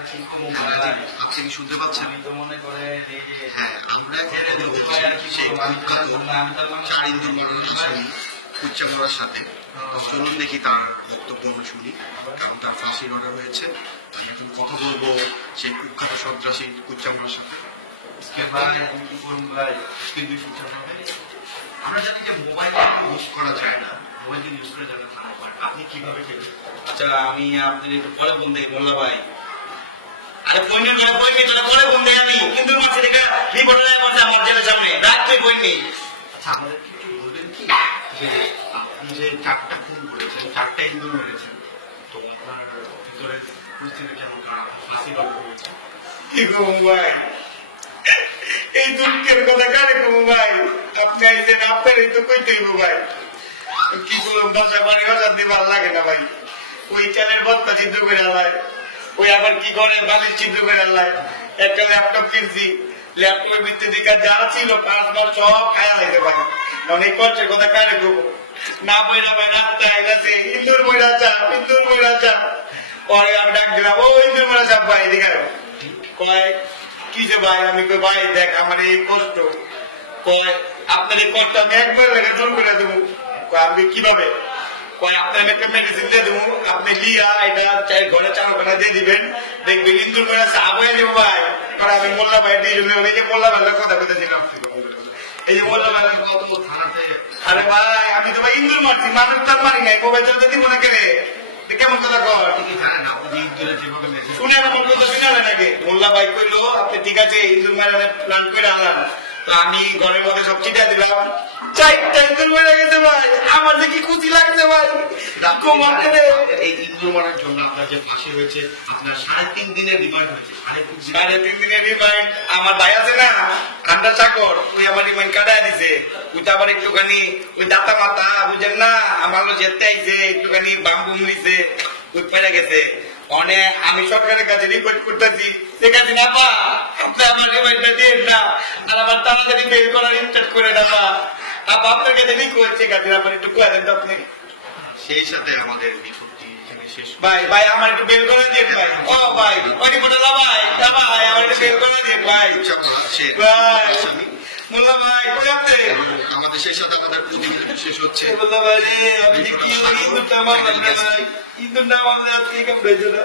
আপনি কি শুনতে পাচ্ছেন? হ্যাঁ, আমরা সেই কুখ্যাত 4 ইন্দুর মারার আসামি কুচ্চা মারার সাথে। চলুন দেখি তার বক্তব্য আমরা শুনি, কারণ তার ফাঁসির অর্ডার হয়েছে। আমি এখন কথা বলবো সেই কুখ্যাত সন্ত্রাসী কুচ্চা মারার সাথে। আমরা জানি যে মোবাইল ইউজ করা যায় না, মোবাইল ইউজ করে যাবে থানা, আপনি কিভাবে খেলবেন? আচ্ছা, আমি আপনার একটু পরে ফোন দেখি মোল্লা ভাই। আরে পয়নি করে পয়নি তোরা পরে ফোন দেখি আমি কিন্তু মাসে থেকে রিপোর্টার আছে আমার জেলের সামনে রাত তুই পয়নি। আচ্ছা, আমাদেরকে একটু বলবেন কি যে আপনি যে 4টা খুন করেছেন, 4টা ইন্দুর মেরেছেন, তো আপনার ভিতরের পরিস্থিতি কেমন? কারণ ফাঁসি অর্ডার হয়েছে। কি গো ভাই, এই দুঃখের কথা কারে কমু ভাই? আপনি আইসেন আপনার এই তো কইতেই ভাই। কি করলাম, বাসা বাড়ি বাজার দিয়ে ভালো লাগে না ভাই। ওই চালের বস্তা ছিদ্র করে আলায়, ওই আবার কি করে বালির ছিদ্র করে আলায়। একটা ল্যাপটপ কিনছি, ল্যাপটপের ভিতরে দিকে যা ছিল 5 মাস সব খায়া লাগে ভাই। কারণ এই কষ্টের কথা কারে কমু? না বইরা ভাই রাস্তায় গেছে ইন্দুর বইরা চা, ইন্দুর বইরা চা। পরে আমি ডাক দিলাম, ও ইন্দুর বইরা চা ভাই এদিকে কয় কি যে ভাই? আমি কই ভাই দেখ আমার এই কষ্ট, কয় আপনার এই কষ্ট আমি একবার লেগে দূর করে দেবো। আমি কিভাবে? কয় আপনার একটা মেডিসিন দিয়ে দেবো, আপনি লিয়া এটা ঘরে চারখানা দিয়ে দিবেন, দেখবেন ইন্দুর মেরা সাপ হয়ে যাবো ভাই। কারণ আমি মোল্লা ভাই দিয়ে এই যে মোল্লা ভাইয়ের কথা বলতেছিলাম, এই যে মোল্লা ভাই কত থানাতে। আরে ভাই আমি তো ভাই ইন্দুর মারছি, মানুষ তার মারি নাই, মোবাইল চলতে দিব না কেন? কেমন কথা কর? ঠিকই জানেন আপনি ইন্দুরে যেভাবে মেরেছেন। শুনে আমার কথা শুনালেন আগে। মোল্লা ভাই কইলো আপনি ঠিক আছে ইন্দুর মারার প্ল্যান করে আনলাম, তো আমি ঘরের মধ্যে সব চিঠা দিলাম, 4টা ইন্দুর মেরে গেছে ভাই। আমার যে কি খুশি লাগছে ভাই। এই ইন্দুর মারার জন্য আপনার যে ফাঁসি হয়েছে, আপনার 3.5 দিনের রিমান্ড হয়েছে। 3.5 দিনের রিমান্ড। আমার ভাই আছে না ঠান্ডা চাকর, ওই আমার রিমান্ড কাটায় দিছে। ওই তো আবার একটুখানি ওই দাতা মাথা বুঝেন না, আমার যেতে আইছে একটুখানি বাম্বু মিলিছে, ওই পেরে গেছে। অনেক আমি সরকারের কাছে রিপোর্ট করতেছি, ঠিক আছে না পা আপনি আমার রিমান্ডটা দিয়ে না, আর আমার তাড়াতাড়ি বের করার ইনস্টার্ট করে না পা। আপনার কাছে রিকোয়েস্ট, ঠিক আছে আপনার একটু কয়ে দেন তো আপনি। সেই সাথে আমাদের রিপোর্টটি এখানে শেষ। ভাই ভাই আমার একটু বের করে দিন ভাই। ও ভাই ওই রিপোর্টার ভাই, ভাই আমার একটু বের করে দিন ভাই। ভাই মোল্লা ভাই কই আপনি? আমাদের সেই সাথে আমাদের প্রতিবেদন শেষ হচ্ছে। মোল্লা ভাই আমি কি ইন্দুরটা মারলাম না ভাই, ইন্দুরটা মারলে আজকে কেমন হয়েছে না?